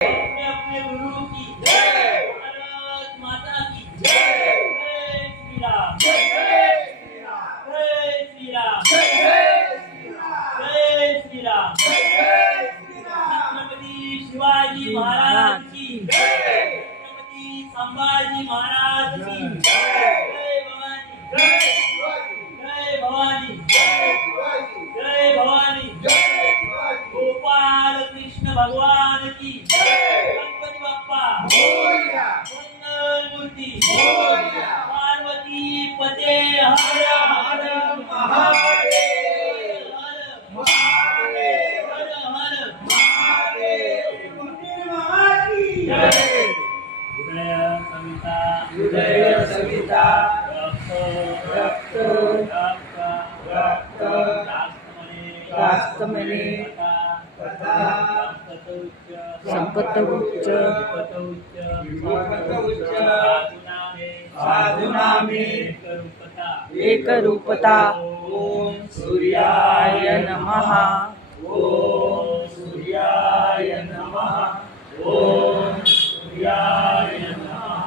अपने अपने गुरु की जय, भारत माता की जय, जय श्री राम, जय श्री राम, जय श्री राम, जय श्री राम, जय श्री राम। छत्रपती शिवाजी महाराज की जय, छत्रपती संभाजी महाराज की जय, जय भवानी, जय शिवाजी, जय भवानी, जय शिवाजी, जय भवानी, जय शिवाजी। गोपाल कृष्ण भगवान की गणपति बाप्पा मोरया, मंगल मूर्ति मोरया, पार्वती पते हर हर महादेव, हर महादेव, हर हर महादेव, महादेव जय। हृदय सविता रक्त रक्त रास्तमने कथा संपत उच्च साधुनामे एक रूपता। ओम सूर्याय नमः, ओम सूर्याय नमः, ओम सूर्याय नमः।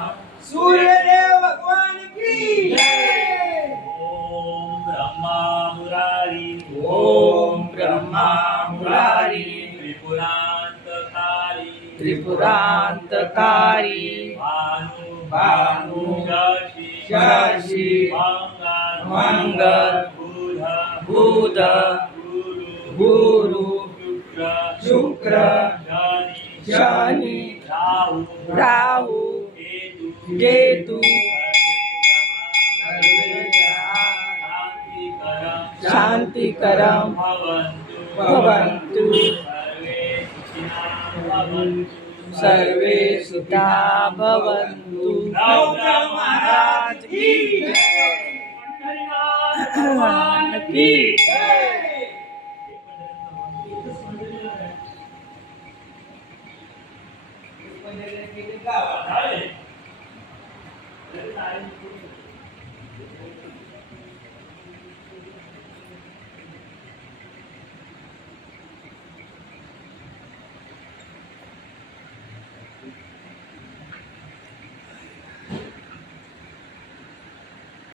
सूर्यदेव भगवान की जय। ओम ब्रह्मा मुरारी, ओम ब्रह्मा मुरारी, त्रिपुरांतकारी भानु शशि मंगल बुध गुरु शुक्र शनि राहु केतु शांतिकरम भवन्तु, सर्वे सुखिना भवन्तु। नवग्रह महाराज की जय, भगवान की जय।